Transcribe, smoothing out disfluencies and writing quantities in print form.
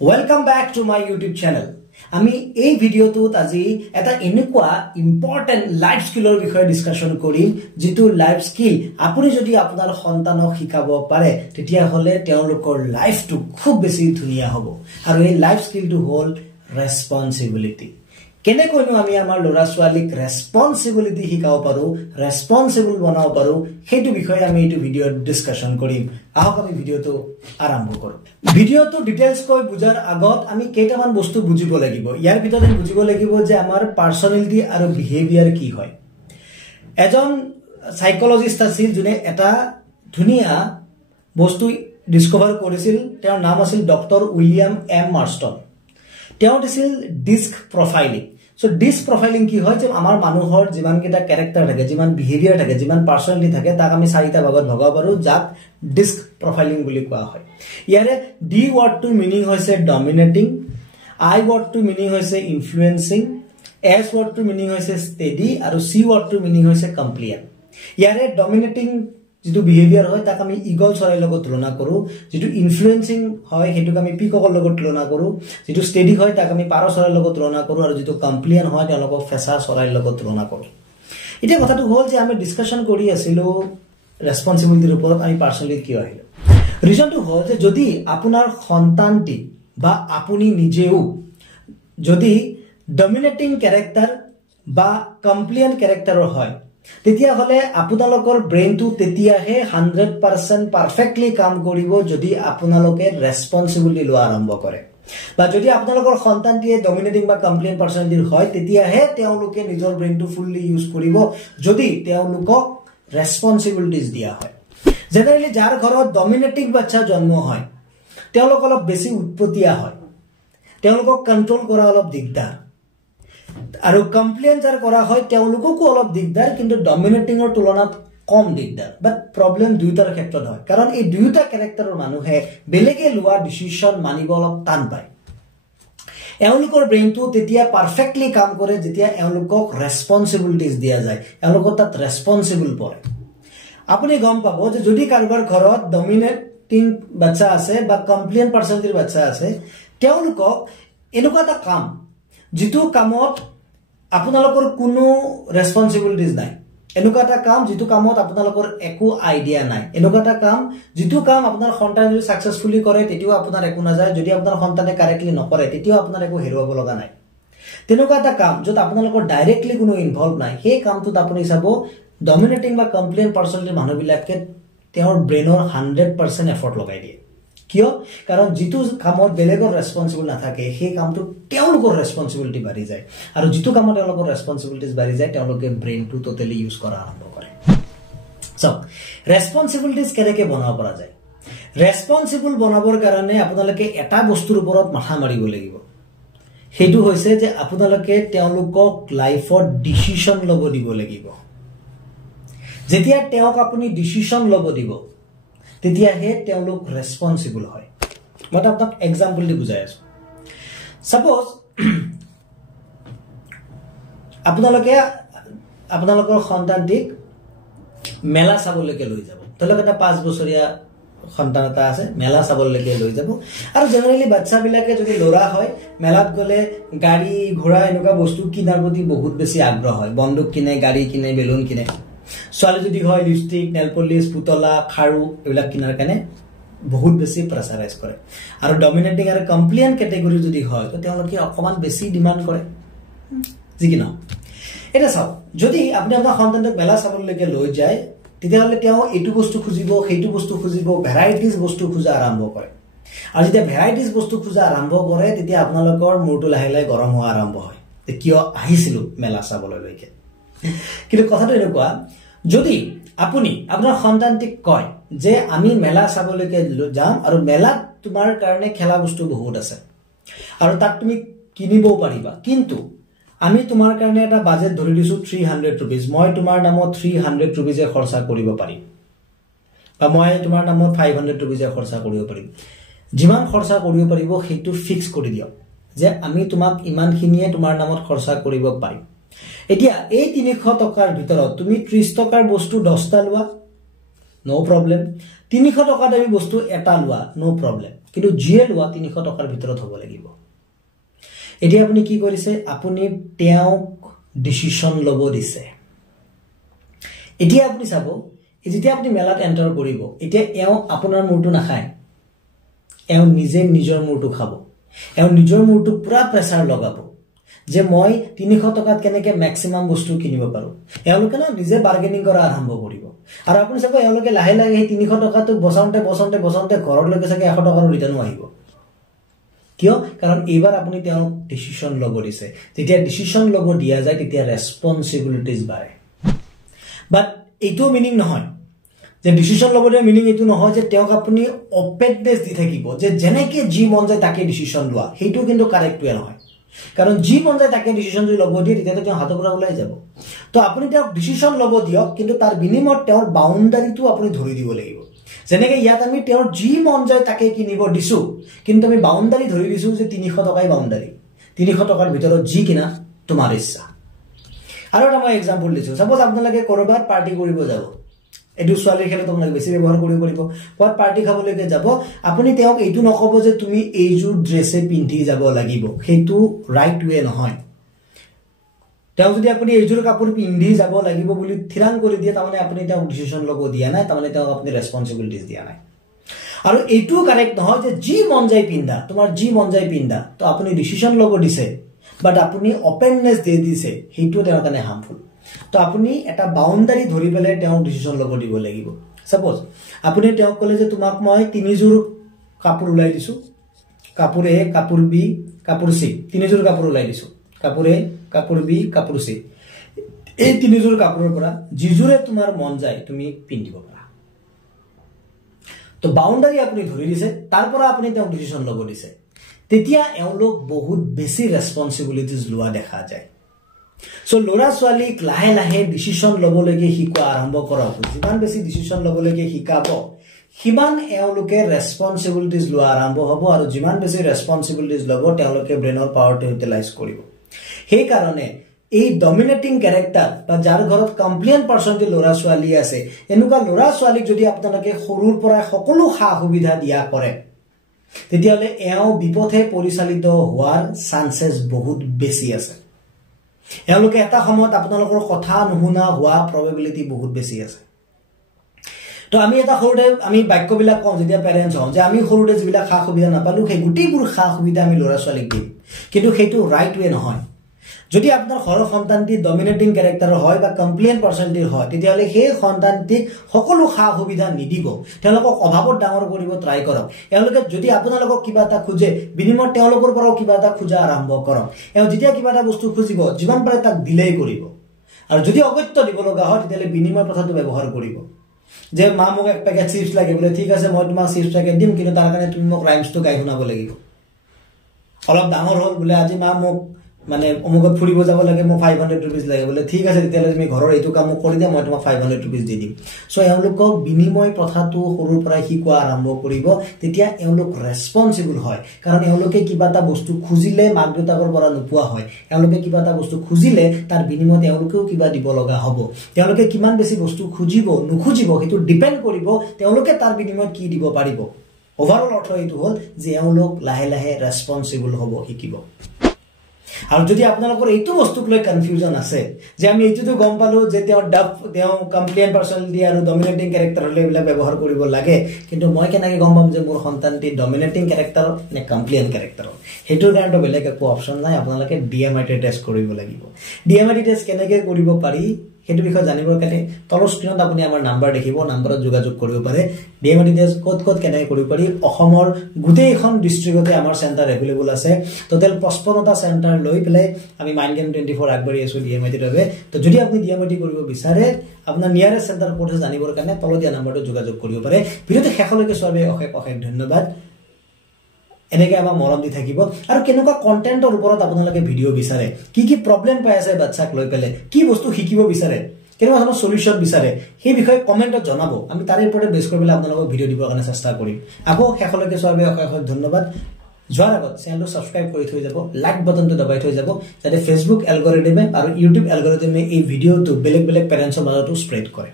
Welcome back to my YouTube channel. আমি এই ভিডিওটোত আজি এটা এনেকুৱা ইম্পৰ্টেন্ট লাইফ স্কিলৰ বিষয়ে ডিসকাশন কৰিম যেটো লাইফ স্কিল আপুনি যদি আপোনাৰ সন্তানক শিকাব পাৰে তেতিয়া হলে তেওঁলোকৰ লাইফটো খুব বেছি ধুনিয়া হ'ব আৰু এই লাইফ স্কিলটো হ'ল ৰেসপন্সিবিলিটি কেনে কৈনো আমি আমাৰ লৰা ছোৱালীক ৰেসপন্সিবিলিটি শিকাব পাৰো ৰেসপন্সিবল বনাব পাৰো হেতু বিষয়ে আমি এই ভিডিওত ডিসকাশন কৰিম আহক আমি ভিডিওটো আৰম্ভ কৰো ভিডিওটো ডিটেইলস কৈ বুজাৰ আগত আমি কেইটামান বস্তু বুজিব লাগিব ইয়াৰ ভিতৰত আমি বুজিব লাগিব যে আমাৰ পাৰ্সনালিটি আৰু বিহেভিয়াৰ কি হয় এজন সাইকোলজিষ্ট আছিল যোনে এটা ধুনিয়া বস্তু ডিসকভাৰ কৰিছিল তেওঁৰ নাম আছিল ডক্টৰ উইলিয়াম এম মাৰ্ষ্টন তেওঁ দিছিল DISC profiling so DISC profiling কি হয় যে আমাৰ মানুহৰ যিমান কেটা ক্যাৰেক্টাৰ থাকে যিমান বিহেভিয়াৰ থাকে যিমান পাৰ্সনালিটি থাকে তাক আমি চাৰিটা ভাগত ভগাব পাৰো যাক ডিস্ক প্ৰফাইলিং বুলি কোৱা হয় ইয়াৰে ডি ওয়াৰ্ডটো মিনিং হৈছে ডমিনেটিং আই ওয়াৰ্ডটো মিনিং হৈছে ইনফ্লুয়েন্সিং এস ওয়াৰ্ডটো মিনিং হৈছে স্টেডি আৰু সি ওয়াৰ্ডটো মিনিং হৈছে কমপ্লিয়েন্ট ইয়াৰে ডমিনেটিং যেটো বিহেভিয়াৰ হয় তাক আমি ইগল চৰাইৰ লগত তুলনা কৰো যেটো ইনফ্লুয়েন্সিং হয় হেতুক আমি পিককৰ লগত তুলনা কৰো যেটো স্টেডি হয় তাক আমি পাৰ চৰাইৰ লগত তুলনা কৰো আৰু যেটো কমপ্লিয়েন্ট হয় তেওঁলোকক ফেসা চৰাইৰ লগত তুলনা কৰো এটা কথাটো হ'ল যে আমি ডিসকাশন কৰি আছিলো ৰেসপন্সিবিলিটিৰ ওপৰত আমি পাৰ্সনালিটি কি আহিলো ৰিজনটো হ'ল যে যদি আপোনাৰ সন্তানটি বা আপুনি নিজেও যদি ডমিনেটিং ক্যাৰেক্টাৰ বা কমপ্লিয়েন্ট ক্যাৰেক্টাৰৰ হয় তেতিয়া হলে আপোনালোকৰ ব্ৰেইনটো তেতিয়াহে 100% পাৰফেক্টলি কাম কৰিব যদি আপোনালোকে ৰেসপন্সিবিলিটি লোৱা আৰম্ভ কৰে বা যদি আপোনালোকৰ সন্তানটিয়ে ডমিনেটিং বা কমপ্লিয়েন্ট পাৰ্সনালিটিৰ হয় তেতিয়াহে তেওঁলোকে নিজৰ ব্ৰেইনটো ফুললি ইউজ কৰিব যদি তেওঁলোকক ৰেসপন্সিবিলিটিজ দিয়া হয় জেনাৰেলি যাৰ ঘৰত ডমিনেটিং বাচ্চা জন্ম হয় তেওঁলোক অলপ বেছি উৎপতীয়া হয় তেওঁলোকক কন্ট্ৰোল কৰা অলপ দিগদাৰ আৰু কমপ্লেইন্ট যাৰ কৰা হয় তেওঁলোককো অলপ দিগদাৰ কিন্তু ডমিনেটিংৰ তুলনাত কম দিগদাৰ বাট প্ৰবলেম দুইটাৰ ক্ষেত্ৰত হয় কাৰণ এই দুইটা ক্যাৰেক্টাৰৰ মানুহে বেলেগে লোৱা ডিসিশন মানিব অলপ টান পায় এওঁলোকৰ ব্ৰেইনটো তেতিয়া পাৰফেক্টলি কাম কৰে যেতিয়া এওঁলোকক ৰেসপন্সিবিলিটিজ দিয়া যায় এওঁলোকৰ তাত ৰেসপন্সিবল পৰে আপুনি গম পাব যে যদি কাৰোবাৰ ঘৰত ডমিনেটিং বাচ্চা আছে বা কমপ্লেইন্ট পাৰ্সনালিটিৰ বাচ্চা আছে তেওঁলোকক এনেকুৱা এটা কাম যেটো কামত আপোনালোকৰ কোনো ৰেসপন্সিবিলিটিজ নাই এনেকুৱা এটা কাম যেটো কামত আপোনালোকৰ একো আইডিয়া নাই এনেকুৱা এটা কাম যেটো কাম আপোনাৰ সন্তানে যদি সাকসেসফুলি কৰে তেতিয়াও আপোনাৰ একো না যায় যদি আপোনাৰ সন্তানে কাৰেক্টলি নকৰে তেতিয়াও আপোনাৰ একো হেৰুৱাব লগা নাই তেনেকুৱা এটা কাম যত আপোনালোকৰ ডাইৰেক্টলি কোনো ইনভলভ নাই সেই কামটোত আপুনি চাব ডমিনেটিং বা কমপ্লেইন্ট পাৰ্সনালিটিৰ মানুহবিলাকে তেওঁৰ ব্ৰেইনৰ 100% এফৰ্ট লগাই দিয়ে কিয় কাৰণ যেটো কামত বেলেগৰ ৰেসপন্সিবল নাথাকে সেই কামটো তেওঁলোকৰ ৰেসপন্সিবিলিটি বাঢ়ি যায় আৰু যেটো কামত তেওঁলোকৰ ৰেসপন্সিবিলিটিজ বাঢ়ি যায় তেওঁলোকে ব্ৰেইনটো টোটালি ইউজ কৰা আৰম্ভ কৰে সো ৰেসপন্সিবিলিটিজ কেনেকৈ বনাব পৰা যায় ৰেসপন্সিবল বনাবৰ কাৰণে আপোনালোকে এটা বস্তুৰ ওপৰত মাথা মাৰিব লাগিব হেতু হৈছে যে আপোনালোকে তেওঁলোকক লাইফত ডিসিশন ল'ব দিব লাগিব যেতিয়া তেওঁক আপুনি ডিসিশন ল'ব দিব তেতিয়াহে তেওঁলোক ৰেসপন্সিবল হয় মই আপোনাক এক্সাম্পল দি বুজাই আছো সাপোজ আপোনালোকৰ সন্তানটিক মেলা চাবলৈকে লৈ যাব তেওঁলোকে এটা 5 বছৰীয়া সন্তান এটা আছে মেলা চাবলৈকে লৈ যাব আৰু জেনাৰেলি বাচ্চা বিলাকে যদি লৰা হয় মেলাত গলে গাড়ী ঘোড়া এনেকুৱা বস্তু কিনাৰ প্ৰতি বহুত বেছি আগ্ৰহ হয় বন্দুক কিনে গাড়ী কিনে বেলুন কিনে ছোৱালী যদি হয় লিপষ্টিক নেল পলিশ পুতলা খাৰু এবিলাক কিনাৰ কাৰণে বহুত বেছি প্ৰেছাৰাইজ কৰে আৰু ডমিনেটিং আৰু কমপ্লেইন্ট ক্যাটেগৰি যদি হয় তো তেওঁলোকে অকমান বেছি ডিমান্ড কৰে জি কি না এটা চাও যদি আপুনি আপোনাৰ সন্তানক মেলা চাবলৈকে লৈ যায় তেতিয়াহলে তেওঁ এটো বস্তু খুজিব হেতু বস্তু খুজিব ভ্যাৰাইটিজ বস্তু খুজা আৰম্ভ কৰে আৰু যেতিয়া ভ্যাৰাইটিজ বস্তু খুজা আৰম্ভ কৰে তেতিয়া আপোনালোকৰ মূৰটো লাহে লাহে গৰম হোৱা আৰম্ভ হয় তে কিয় আহিছিলো মেলা চাবলৈকে কিন্তু কথাটো এনেকুৱা যদি আপুনি আপোনাৰ সন্তানটিক কয় যে আমি মেলা চাবলৈকে যাম আৰু মেলাত তোমাৰ কাৰণে খেলা বস্তু বহুত আছে আৰু তাক তুমি কিনিবও পাৰিবা কিন্তু আমি তোমাৰ কাৰণে এটা বাজেট ধৰি দিছো 300 रुपीस মই তোমাৰ নামত 300 रुपीस খৰচা কৰিব পাৰিম বা মই তোমাৰ নামত 500 रुपीस খৰচা কৰিব পাৰিম যিমান খৰচা কৰিব পাৰিব হেতু ফিক্স কৰি দিয়ক যে আমি তোমাক ইমানখিনিয়ে তোমাৰ নামত খৰচা কৰিব পাৰিম এতিয়া এই 300 টকাৰ ভিতৰত তুমি 30 টকাৰ বস্তু 10টা লোৱা নো প্ৰবলেম 300 টকা দামী বস্তু এটা লোৱা নো প্ৰবলেম কিন্তু যিয়ে লোৱা 300 টকাৰ ভিতৰত হ'ব লাগিব এতিয়া আপুনি কি কৰিছে আপুনি তেওঁক ডিসিশন লব দিছে এতিয়া আপুনি চাব যেতিয়া আপুনি মেলাত এন্টাৰ কৰিব এতিয়া এও আপোনাৰ মূৰটো নাখায় এও নিজে নিজৰ মূৰটো খাব এও নিজৰ মূৰটো পুৰা প্ৰেছাৰ লগাব যে মই 300 টকাত কেনেকে ম্যাক্সিমাম বস্তু কিনিব পাৰো এওঁলোকে না নিজে বাৰ্গেনিং কৰা আৰম্ভ কৰিব আৰু আপুনি চাব এওঁলোকে লাহে লাহে 300 টকাটো বসাওঁতে ঘৰলৈকে চাগে 100 টকাৰ ৰিটাৰ্ণ আহিব কিয় কাৰণ এইবাৰ আপুনি তেওঁ ডিসিশন লব দিছে যেতিয়া ডিসিশন লব দিয়া যায় তেতিয়া ৰেসপন্সিবিলিটিজ বাঢ়ে বাট এইটো মিনিং নহয় যে ডিসিশন লব দিয়া মিনিং এইটো নহয় যে তেওঁক আপুনি অপেননেস দি থাকিব যে জেনেকে জি মন যায় তাকে ডিসিশন লোৱা হেইটো কিন্তু কাৰেক্ট ৱে নহয় কাৰণ জি মন যায় তাকে ডিসিশন যদি লব দিয়ে তেতিয়া তেওঁ হাতৰ পৰা ওলাই যাব তো আপুনি তেওঁক ডিসিশন লব দিয়ক কিন্তু তাৰ বিনিময়ত তেওঁৰ বাউন্ডাৰীটো আপুনি ধৰি দিব লাগিব জেনেকে ইয়াত আমি তেওঁৰ জি মন যায় তাকে কিনিব দিছো কিন্তু আমি বাউন্ডাৰী ধৰি দিছো যে 300 টকাই বাউন্ডাৰী 300 টকাৰ ভিতৰত জি কিনা তোমাৰ ইচ্ছা আৰু এটা মই এক্সাম্পল দিছো সাপোজ আপোনালোকে কৰবাত পাৰ্টি কৰিব যাব এডু সোৱালিৰ খেলত আপোনালোকে বেছি ব্যৱহাৰ কৰিব পাৰিব কোৱাত পাৰ্টি খাবলৈকে যাব আপুনি তেওঁক এইটো নকব যে তুমি এইজোৰ ড্ৰেছে পিন্ধি যাব লাগিব হেতু ৰাইট ৱে নহয় তেওঁ যদি আপুনি এইজোৰ কাপোৰ পিন্ধি যাব লাগিব বুলি থিৰাং কৰি দিয়ে তাৰমানে আপুনি তেওঁক ডিসিশন লব দিয়া নাই তাৰমানে তেওঁক আপুনি ৰেসপন্সিবিলিটিজ দিয়া নাই আৰু এইটো কাৰেক্ট নহয় যে জি মন যায় পিন্ধা তোমাৰ জি মন যায় পিন্ধা তো আপুনি ডিসিশন লব দিছে বাট আপুনি ওপেননেস দি দিছে হেতু তেওঁৰ কাৰণে হাৰ্মফুল তো আপুনি এটা বাউন্ডাৰী ধৰি পেলাই তেওঁক ডিসিশন লব দিব লাগিব সাপোজ আপুনি তেওঁক কলে যে তোমাক মই তিনিজোৰ কাপোৰ উলাই দিছো কাপোৰ এ কাপোৰ বি কাপোৰ সি তিনিজোৰ কাপোৰ উলাই দিছো কাপোৰ এ কাপোৰ বি কাপোৰ সি এই তিনিজোৰ কাপোৰৰ পৰা জিজোৰে তোমাৰ মন যায় তুমি পিন্ধিব পাৰা তো বাউন্ডাৰী আপুনি ধৰি দিছে তাৰ পৰা আপুনি তেওঁক ডিসিশন লব দিছে তেতিয়া এওঁলোক বহুত বেছি ৰেসপন্সিবিলিটিজ লোৱা দেখা যায় সো লৰা ছোৱালীক লাহে লাহে ডিসিশন লবলৈকে শিকোৱা আৰম্ভ কৰক যিমান বেছি ডিসিশন লবলৈকে শিকাব হিমান এওঁলোকে ৰেসপন্সিবিলিটিজ লোৱা আৰম্ভ হ'ব আৰু যিমান বেছি ৰেসপন্সিবিলিটিজ লব তেওঁলোকে ব্ৰেইনৰ পাৱাৰটো ইউটিলাইজ কৰিব সেই কাৰণে এই ডমিনেটিং ক্যাৰেক্টাৰ বা যাৰ ঘৰত কমপ্লেইন পাৰ্সনটি লৰা ছোৱালী আছে এনেকুৱা লৰা ছোৱালীক যদি আপোনালোকে সৰুৰ পৰা সকলো সা সুবিধা দিয়া কৰে তেতিয়ালে এও বিপথে পৰিচালিত হোৱাৰ চান্সেস বহুত বেছি আছে এওঁলোকে এটা সময়ত আপোনালোকৰ কথা নুশুনা হোৱা প্ৰবাবিলিটি বহুত বেছি আছে তো আমি এটা সৰুতে আমি বাক্যবিলাক কওঁ যেতিয়া পেৰেন্টছ হওঁ যে আমি সৰুতে যিবিলাক সা সুবিধা নাপালো সেই গুটিবোৰ সা সুবিধা আমি লৰা ছোৱালীক দিম কিন্তু সেইটো ৰাইট ৱে নহয় যদি আপোনাৰ ঘৰৰ সন্তানটি ডমিনেটিং ক্যাৰেক্টাৰ হয় বা কমপ্লেইন পাৰ্সনটি হয় তেতিয়ালে সেই সন্তানটিক সকলো সা সুবিধা নিদিব তেওঁলোকক অভাৱত ডাঙৰ কৰিব ট্ৰাই কৰক এওঁলোকে যদি আপোনালোকক কিবা এটা খুজে বিনিময়ত তেওঁলোকৰ পৰাও কিবা এটা খুজা আৰম্ভ কৰক এও যেতিয়া কিবা এটা বস্তু খুজিব যিমান পাৰে তাক দিলেই কৰিব আৰু যদি অগত্য দিব লগা হয় তেতিয়ালে বিনিময় প্ৰথাটো ব্যৱহাৰ কৰিব যে মা মোক এক পেকেট চিপছ লাগে বলে ঠিক আছে মই তোমাক চিপছ পেকেট দিম কিন্তু তাৰ কাৰণে তুমি মোক ৰাইমছটো গাই শুনাব লাগিব অলপ ডাঙৰ হ'ল বলে আজি মা মোক মানে অমুকত ফুৰিব যাব লাগে মই 500 रुपीस লাগে বলে ঠিক আছে তেতিয়ালে তুমি ঘৰৰ এইটো কাম কৰি দিয়া মই তোমাক 500 रुपीस দি দিম সো এওঁলোকক বিনিময় প্ৰথাটো সৰুৰ পৰা শিকোৱা আৰম্ভ কৰিব তেতিয়া এওঁলোক ৰেসপন্সিবল হয় কাৰণ এওঁলোকে কিবা এটা বস্তু খুজিলে মাক দেউতাকৰ পৰা নোপোৱা হয় এওঁলোকে কিবা এটা বস্তু খুজিলে তাৰ বিনিময়ত এওঁলোকেও কিবা দিব লগা হ'ব তেওঁলোকে কিমান বেছি বস্তু খুজিব নুখুজিব হেতু ডিপেন্ড কৰিব তেওঁলোকে তাৰ বিনিময়ত কি দিব পাৰিব ওভাৰঅল অৰ্থ এইটো হ'ল যে এওঁলোক লাহে লাহে ৰেসপন্সিবল হ'ব শিকিব আৰু যদি আপোনালোকৰ এইটো বস্তুক লৈ কনফিউজন আছে যে আমি এইটো গম পালো যে তেওঁ কমপ্লেইন পাৰ্সনালিটি আৰু ডমিনেটিং ক্যাৰেক্টাৰ লেভেল ব্যৱহাৰ কৰিব লাগে কিন্তু মই কেনেকৈ গম পাম যে মোৰ সন্তানটি ডমিনেটিং ক্যাৰেক্টাৰ নে কমপ্লেইন ক্যাৰেক্টাৰ হেতুৰ কাৰণে বেলেগ একো অপচন নাই আপোনালোকে ডিএমআইটি টেষ্ট কৰিব লাগিব ডিএমআইটি টেষ্ট কেনেকৈ কৰিব পাৰি হেতু বিষয় জানিবৰ কাৰণে তলৰ স্ক্ৰিনত আপুনি আমাৰ নাম্বাৰ দেখিব নাম্বাৰত যোগাযোগ কৰিব পাৰে ডিএমআইটি টেষ্ট ক'ত কেনেকৈ কৰিব পাৰি অসমৰ গোটেইখন ডিস্ট্ৰিক্টতে আমাৰ চেণ্টাৰ এভেইলেবল আছে টোটাল 55টা চেণ্টাৰ লৈ পেলাই আমি মাইন্ড গেম 24 আগবাঢ়ি আছো ডিএমআইটিৰ বাবে তো যদি আপুনি ডিএমআইটি কৰিব বিচাৰে আপোনাৰ নিয়াৰেষ্ট চেণ্টাৰ ক'ত আছে জানিবৰ কাৰণে তলত দিয়া নাম্বাৰটো যোগাযোগ কৰিব পাৰে ভিডিঅ'টো শেষলৈকে চোৱাৰ বাবে অশেষ ধন্যবাদ এনেকৈ আমাৰ মৰম দি থাকিব আৰু কেনেকুৱা কন্টেন্টৰ ওপৰত আপোনালোকে ভিডিঅ' বিচাৰে কি প্ৰবলেম পাই আছে বাচ্চাক লৈ পেলে কি বস্তু শিকিব বিচাৰে কেনেকুৱা ধৰণৰ সলিউশন বিচাৰে সেই বিষয়ে কমেন্টত জনাব আমি তাৰে ওপৰত বেছ কৰি পেলাই আপোনালোকক ভিডিঅ' দিবৰ কাৰণে চেষ্টা কৰিম আকৌ শেষলৈকে চোৱাৰ বাবে অশেষ ধন্যবাদ যোৱাৰ আগত চেনেলটো সাবস্ক্ৰাইব কৰি থৈ যাব লাইক বাটনটো দবাই থৈ যাব যাতে ফেসবুক এলগৰিদমে আৰু ইউটিউব এলগৰিদমে এই ভিডিঅ'টো বেলেগ পেৰেন্টছৰ মাজতো স্প্ৰেড কৰে